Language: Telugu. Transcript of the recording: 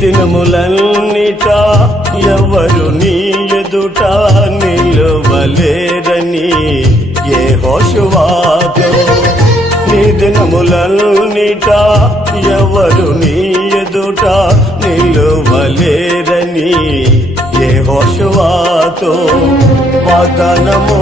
దినములన్నిట ఎవరు నీ ఎదుట నిలువలేరని యెహోషువతో నీ దినములన్నిట ఎవరు నీ ఎదుట నిలువలేరని యెహోషువతో వాగ్దానము